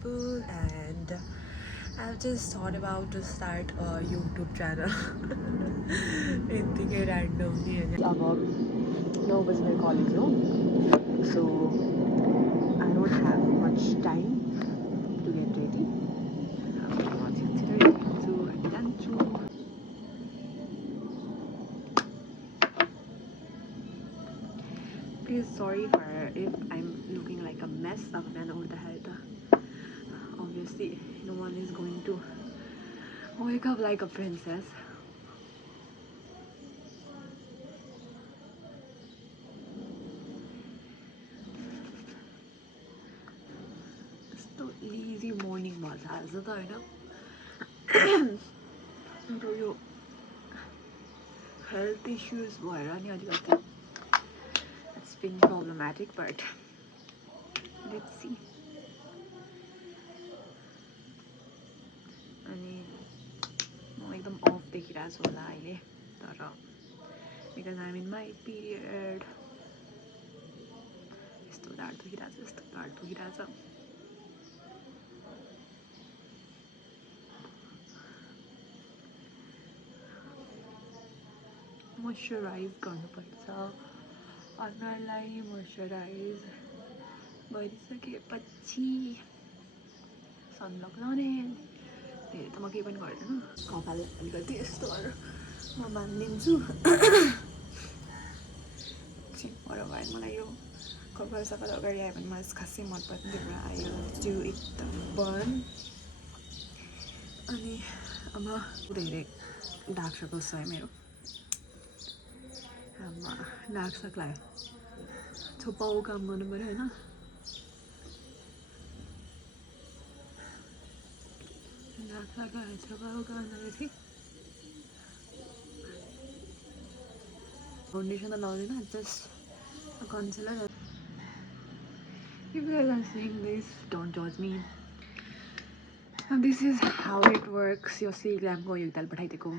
people, and I've just thought about to start a YouTube channel. यत्तिकै randomly हैन अब 9 बजे मेरो कलेज हो, so I don't have much time to get ready. म छिटो छिटो जान्छु. Please sorry for if I'm looking like a mess of an old head. Obviously, no one is going to wake up like a princess. So lazy morning was आज त हैन. मेरो यो health issues भएर नि अलिकति it's been problematic, but let's see. अनि म एकदम अफ देखिरहेको छु होला अहिले, तर because I'm in my period. यस्तो ढाड दुखिरहेछ, यस्तो ढाड दुखिरहेछ. मोइस्चराइज गर्नुपर्छ. अनुहारलाई मोइस्चराइज गरिसकेपछि सनब्लक लाउने. धेरै त म केही पनि गर्दैन, कपाल अलिकति यस्तो गरेर म बाँधिदिन्छु. भएर मलाई यो कपाल सपाल अगाडि आयो भने मलाई खासै मन पर्दैन, त्यही भएर I love to eat the bun. अनि अब धेरै डार्क सर्कल्स छ है मेरो. डार्क सर्कल छुपाउ काम गर्नु पऱ्यो होइन. डार्क सर्कल छुपाउ गर्नुपर्छ. फाउन्डेसन त लाउँदैन, just concealer. If you guys are seeing this, don't judge me. And this is how it works. यो सी ग्रामको यो दाल पठाइदिएको.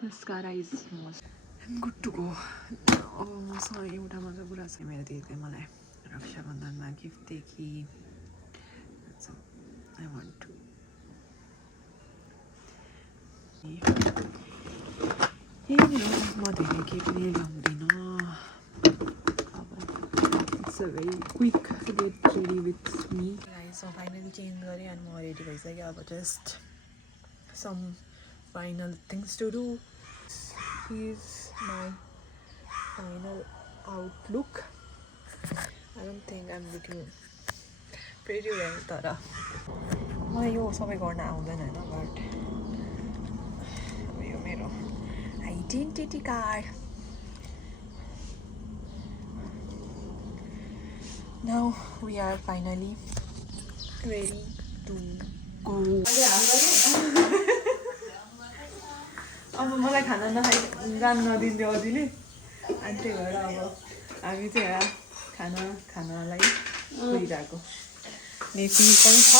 Mascara is most. I'm good to go. मसँग एउटा मात्र कुरा छ. मेरो दिदीले मलाई रक्षाबन्धनमा गिफ्ट दिए कि, so I want to. म धेरै केही पनि लाउँदिनँ. It's a very quick get ready with me. So finally change गरेँ अनि म रेडी भइसकेँ. अब just some final things to do. Here's my final outlook. I don't think I'm looking pretty well, तर मलाई यो सबै गर्न आउँदैन हैन. बट अब यो मेरो identity card. Now we are finally ready to go. अब मलाई खाना नखाइ जान नदिन्थ्यो अदिले, अनि त्यही भएर अब हामी चाहिँ खानालाई गइरहेको. नेपी पनि छ.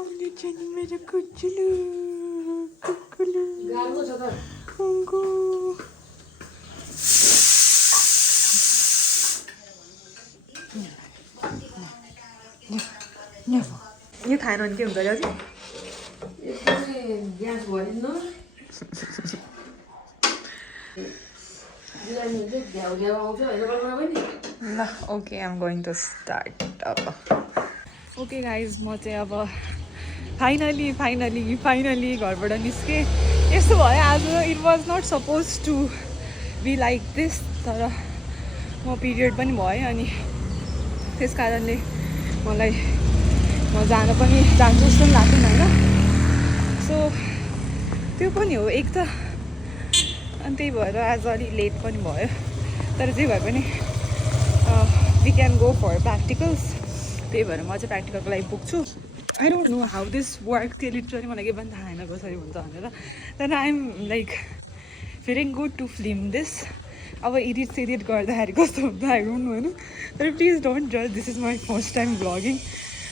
अहिले चाहिँ मेरो कुचुलु कुकुलु कुङ्गु. यो खाएन भने के हुन्छ अरे अझै? ग्यास भयो न. ल okay, I'm going to start अब. ओके गाइज, म चाहिँ अब फाइनली घरबाट निस्केँ. यस्तो भयो आज. It was not suppose to be like this, तर म पिरियड पनि भयो अनि त्यस कारणले म जान पनि जान्छु जस्तो पनि लाग्दैन होइन. सो त्यो पनि हो एक त. अनि त्यही भएर आज अलिक लेट पनि भयो, तर जे भए पनि we can go for practicals. त्यही भएर म चाहिँ प्र्याक्टिकलको लागि पुग्छु. I don't know how this work. त्यो लिटरली मलाई के पनि थाहा छैन कसरी हुन्छ भनेर. तर I'm like feeling good to film this. अब एडिट गर्दाखेरि कस्तो हुन्छ आई डोन्ट नो होइन. तर प्लिज डोन्ट जज. This is my first time vlogging.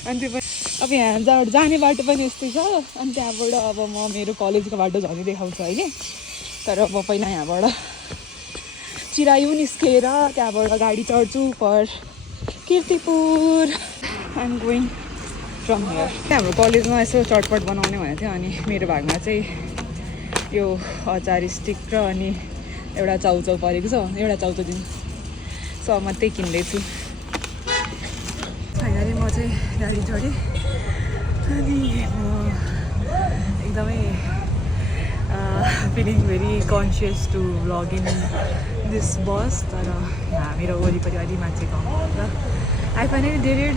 अनि त्यो पनि अब यहाँ जाने बाटो पनि यस्तै छ अनि त्यहाँबाट अब म मेरो कलेजको बाटो झन् देखाउँछु अहिले तर अब पहिला यहाँबाट चिरायु निस्केर त्यहाँबाट गाडी चढ्छु पर Kirtipur I'm going from here हाम्रो कलेजमा यसो चटपट बनाउने भनेको थियो अनि मेरो भागमा चाहिँ यो अचार स्टिक र अनि एउटा चाउचाउ परेको छ एउटा चाउचाउ दिनु सो म त्यही किन्दैछु फाइनली म चाहिँ गाडी चढेँ अनि म एकदमै feeling very conscious to vlog in this bus तर यहाँ मेरो वरिपरि अलि मान्छे कम हुन्छ I finally did it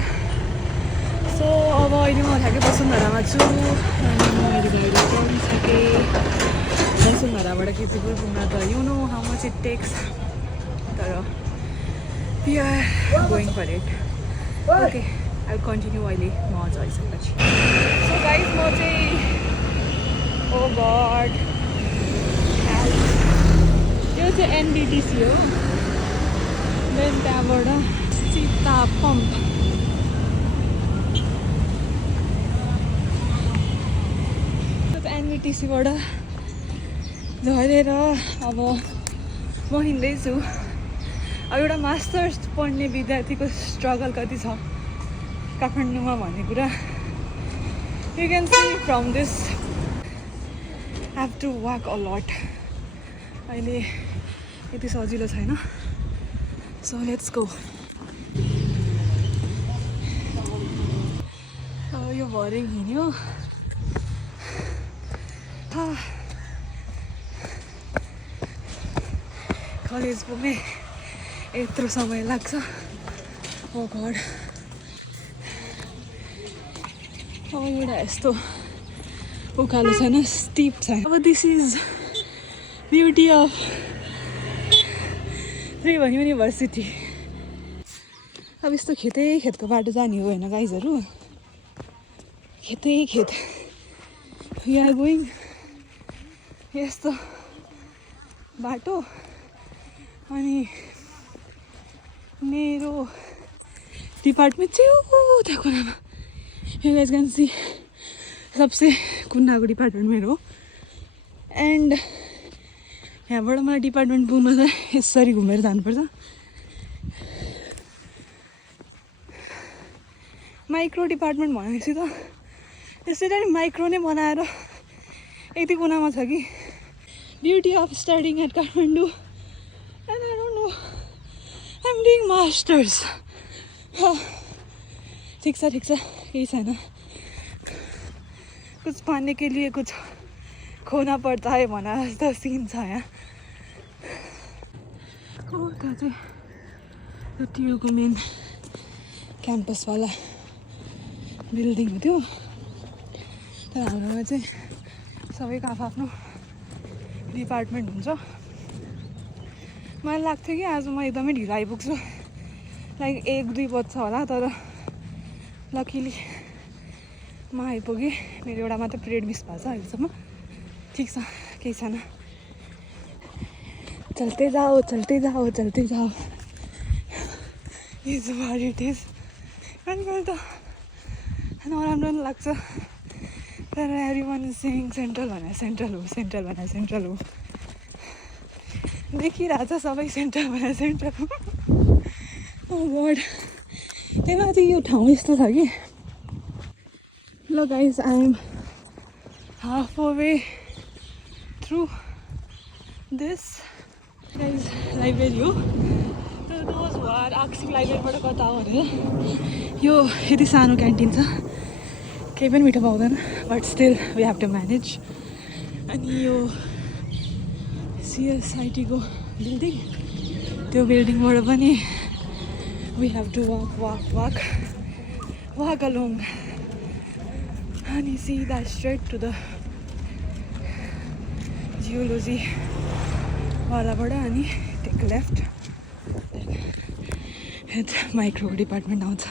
so अब अहिले म ठ्याक्कै वसुन्धरामा छु अनि मेरो गाडी चढिसकेँ वसुन्धराबाट कीर्तिपुर पुग्न त you know how much it takes तर we are going for it okay I continue अहिले म चढिसकेपछि सो गाइज म चाहिँ ओ गड यो चाहिँ एनबिटिसी हो देन त्यहाँबाट सीता पम्प एनबिटिसीबाट झरेर अब म हिँड्दैछु अब एउटा मास्टर्स पढ्ने विद्यार्थीको स्ट्रगल कति छ काठमाडौँमा भन्ने कुरा you can see from this have to walk a lot अहिले यति सजिलो छैन सो लेट्स गो अब यो भर्याङ हिँड्यो कलेज पुग्ने यत्रो समय लाग्छ ओ गड अब एउटा यस्तो उकालो छैन स्टिप छैन अब this is beauty of Tribhuvan university अब यस्तो खेतको बाटो जाने हो होइन गाइजहरू खेत वी आर गोइङ यस्तो बाटो अनि मेरो डिपार्टमेन्ट चाहिँ उता कुनामा यु गाइज क्यान सी सबसे कुनाको डिपार्टमेन्ट मेरो हो एन्ड यहाँबाट मलाई डिपार्टमेन्ट पुग्न त यसरी घुमेर जानुपर्छ माइक्रो डिपार्टमेन्ट भनेपछि त यसरी माइक्रो नै बनाएर यति कुनामा छ कि beauty of studying at Kathmandu and I don't know I am doing masters ठिक छ केही छैन कुछ पाने के लिए कुछ खोना पर्ता है भना जस्तो सिन छ यहाँ त्यहाँ चाहिँ टियुको मेन क्याम्पसवाला बिल्डिङ हो त्यो तर हाम्रोमा चाहिँ सबैको आफ्नो डिपार्टमेन्ट हुन्छ मलाई लाग्थ्यो कि आज म एकदमै ढिलो आइपुग्छु लाइक 1-2 बज्छ होला तर लकिली म आइपुगेँ मेरो एउटा मात्र पिरियड मिस भएको छ अहिलेसम्म ठिक छ केही छैन चल्दै जाऊ इज वाट इट इज अनि कहिले त नराम्रो पनि लाग्छ तर एभ्रिवान इज सेङ सेन्ट्रल हो देखिरहेछ सबै सेन्ट्रल हो ओ गड त्यही माथि यो ठाउँ यस्तो छ कि ल guys I am halfway through this guys library हो तर दोज भर आक्सिक लाइब्रेरीबाट कता हो भने यो यति सानो क्यान्टिन छ केही पनि मिठो पाउँदैन but still we have to manage अनि यो सिएसआइटीको बिल्डिङ त्यो बिल्डिङबाट पनि we have to walk along अनि सिधा स्ट्रेट टु द जियोलोजी वालाबाट अनि टेक लेफ्ट माइक्रो डिपार्टमेन्ट आउँछ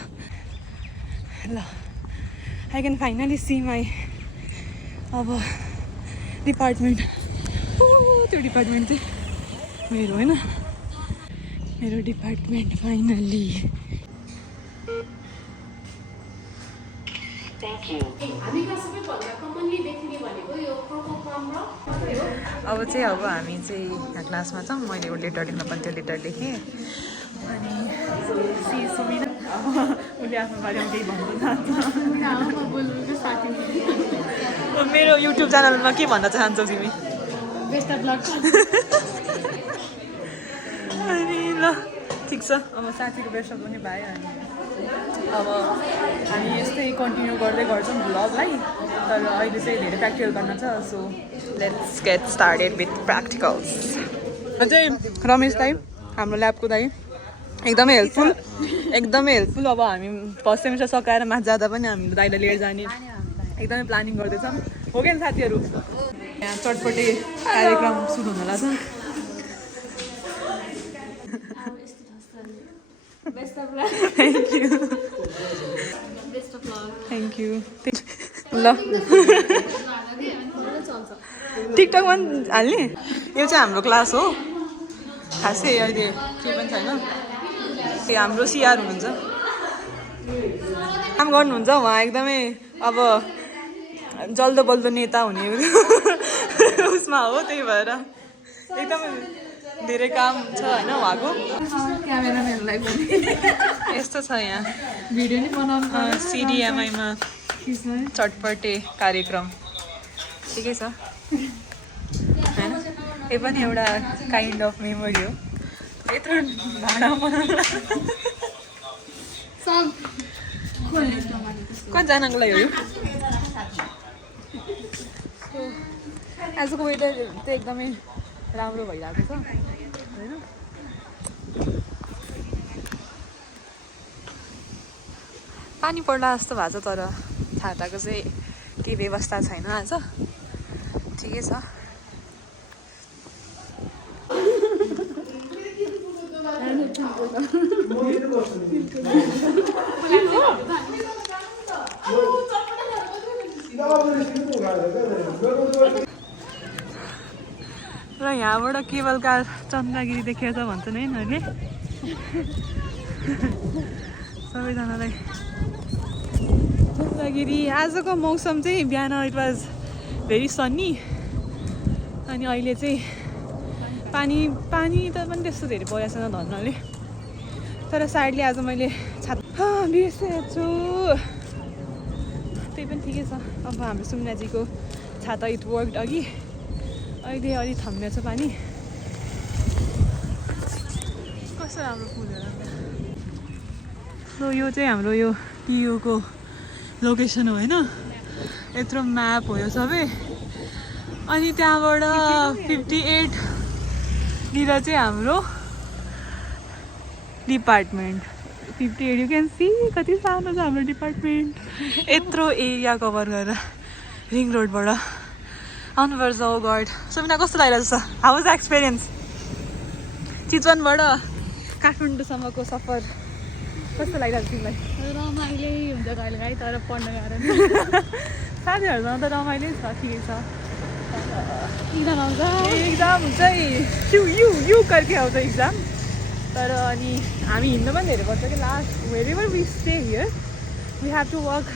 ल I can finally see my अब डिपार्टमेन्ट त्यो डिपार्टमेन्ट चाहिँ मेरो होइन मेरो डिपार्टमेन्ट फाइनली अब चाहिँ हामी चाहिँ यहाँ क्लासमा छौँ मैले एउटा लेटर लेख्न पनि त्यो लेटर लेखेँ अनि सुमिना उसले आफ्नो बारेमा केही भन्न चाहन्छ मेरो युट्युब च्यानलमा के भन्न चाहन्छौ तिमी अनि ल ठिक छ अब साथीको बेस्ट पनि भयो अनि अब हामी यस्तै कन्टिन्यू गर्दै गर्छौँ भ्लगलाई तर अहिले चाहिँ धेरै प्र्याक्टिकल गर्न छ so let's get started with practicals चाहिँ रमेश दाई हाम्रो ल्याबको दाई एकदमै हेल्पफुल अब हामी फर्स्ट सेमिस्टर सकाएर माथि जाँदा पनि हामीले दाइलाई लिएर जाने एकदमै प्लानिङ गर्दैछौँ हो क्या साथीहरू यहाँ चटपटे कार्यक्रम सुरु हुनला छ थ्याङ्क यू ल टिकटकमा पनि हाल्ने यो चाहिँ हाम्रो क्लास हो खासै अहिले केही पनि छैन हाम्रो सिआर हुनुहुन्छ काम गर्नुहुन्छ उहाँ एकदमै अब जल्दो बल्दो नेता हुने उसमा हो त्यही भएर एकदमै धेरै काम छ होइन उहाँको क्यामेराम्यानलाई यस्तो छ यहाँ भिडियो नि बनाउनु सिडिएमआईमा चटपटे कार्यक्रम ठिकै छ होइन यो पनि एउटा काइन्ड अफ मेमोरी हो यत्रो भाँडा बनाउनु कतिजनाको लागि हो आजको वेदर चाहिँ एकदमै राम्रो भइरहेको छ होइन पानी पर्ला जस्तो भएको छ तर छाताको चाहिँ केही व्यवस्था छैन आज ठिकै छ र यहाँबाट केवल कार चन्द्रगिरी देखेको छ भन्छन् है यिनीहरूले सबैजनालाई चन्द्रगिरी आजको मौसम चाहिँ बिहान इट वाज भेरी सन्नी अनि अहिले चाहिँ पानी त पनि त्यस्तो धेरै परेको छैन धन्नले तर साइडले आज मैले छाता बिर्सेछु त्यही पनि ठिकै छ अब हाम्रो सुमिनाजीको छाता इट वर्क अघि अहिले अलि थम्मेछ पानी कस्तो राम्रो फुलहरू सो यो चाहिँ हाम्रो यो टियुको लोकेसन हो होइन यत्रो म्याप हो यो सबै अनि त्यहाँबाट 58 चाहिँ हाम्रो डिपार्टमेन्ट 58 यु क्यान सी कति सानो छ हाम्रो डिपार्टमेन्ट यत्रो एरिया कभर गरेर रिङ रोडबाट आउनुपर्छ ओ गड सुमिना कस्तो लागिरहेको छ हाउ वाज द एक्सपिरियन्स चितवनबाट काठमाडौँसम्मको सफर कस्तो लागिरहेको तिमीलाई रमाइलै हुन्छ कहिलेकाहीँ तर पढ्न गाह्रो साथीहरूसँग त रमाइलो छ ठिकै छ इक्जाम आउँछ एक्जाम चाहिँ यु करके आउँछ एक्जाम तर अनि हामी हिँड्नु पनि धेरै पर्छ कि last wherever we stay here we have to walk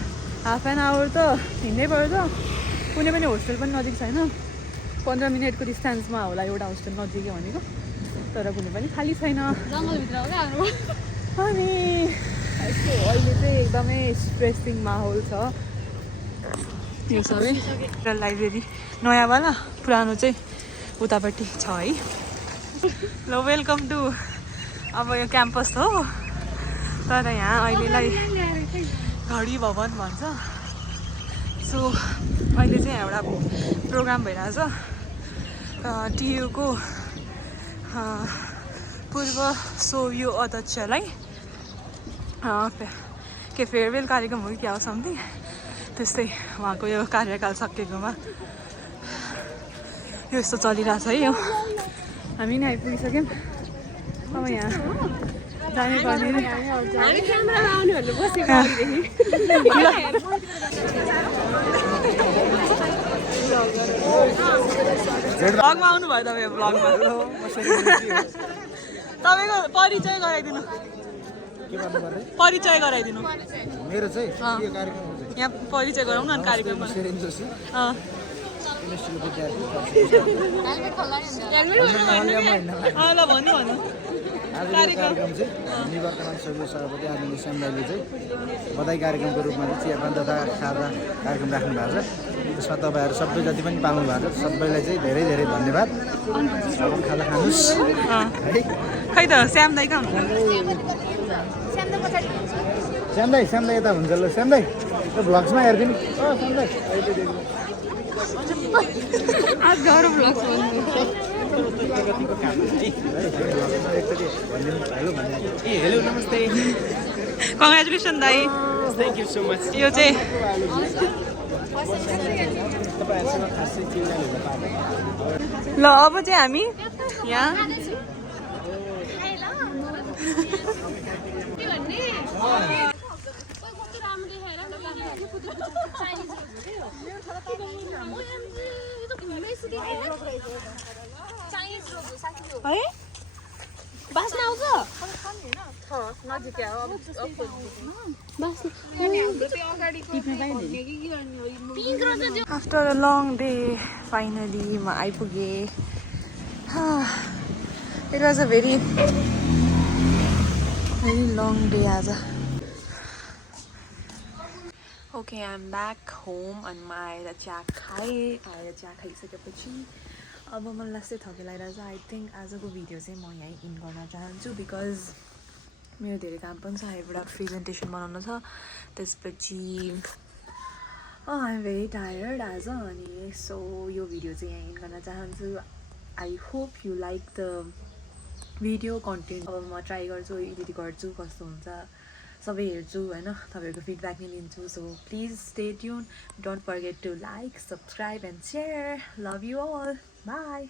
half an hour त हिँड्नै पर्छ कुनै पनि होस्टेल पनि नजिक छैन 15 मिनटको डिस्टेन्समा होला एउटा होस्टेल नजिकै भनेको तर कुनै पनि खाली छैन जङ्गलभित्र हो क्या हाम्रो अनि अहिले चाहिँ एकदमै स्ट्रेसिङ माहौल छ यो सबै र लाइब्रेरी नयाँवाला पुरानो चाहिँ उतापट्टि छ है ल वेलकम टु अब यो क्याम्पस हो तर यहाँ अहिलेलाई घडी भवन भन्छ सो अहिले चाहिँ एउटा प्रोग्राम भइरहेछ टियुको पूर्व सोभियो अध्यक्षलाई के फेयरवेल कार्यक्रम हो कि क्या हो समथिङ त्यस्तै उहाँको यो कार्यकाल सकिएकोमा यो यस्तो चलिरहेछ है यो हामी नै आइपुगिसक्यौँ अब यहाँ जाने पर्ने भ्लगमा आउनु भयो तपाईँ भ्लगमा तपाईँको परिचय गराइदिनु मेरो चाहिँ यहाँ परिचय गरौँ न कार्यक्रममा सेरेन जोशी अँ केमिस्ट्रीको विद्यार्थी ल भन्नु भन्नु आजको यो कार्यक्रम चाहिँ निवर्तमान समिति सभापति आदरणीय श्याम दाइले चाहिँ बधाई कार्यक्रमको रूपमा चाहिँ चियापान तथा खाजा कार्यक्रम राख्नु भएको छ त्यसमा तपाईँहरू सबै जति पनि पाउनु भएको छ सबैलाई चाहिँ धेरै धेरै धन्यवाद अब खाजा खानुहोस् है खै त श्याम दाइ कहाँ श्याम दाइ यता हुन्छ ल श्याम दाइ त्यो भ्लग्समा हेरिदिनु श्याम दाइ आज घर ब्लग्स हेलो नमस्ते कङ्ग्रेचुलेसन दाइ थ्याङ्क यू सो मच यो चाहिँ ल अब चाहिँ हामी यहाँ है बास्न आउँछ after a long day finally म आइपुगेँ it was a very long day आज okay I am back home अनि म आएर चिया खाइसकेपछि अब मलाई लास्टै थके लगाइरहेछ आई थिङ्क आजको भिडियो चाहिँ म यहीँ इन गर्न चाहन्छु बिकज मेरो धेरै काम पनि छ एउटा प्रेजेन्टेसन बनाउनु छ त्यसपछि आई एम भेरी टायर्ड आज अनि सो यो भिडियो चाहिँ यहीँ इन गर्न चाहन्छु I hope you like the video content अब म ट्राई गर्छु एडिट गर्छु कस्तो हुन्छ सबै हेर्छु होइन तपाईँहरूको फिडब्याक नै लिन्छु so please stay tune don't forget to like subscribe and share love you all by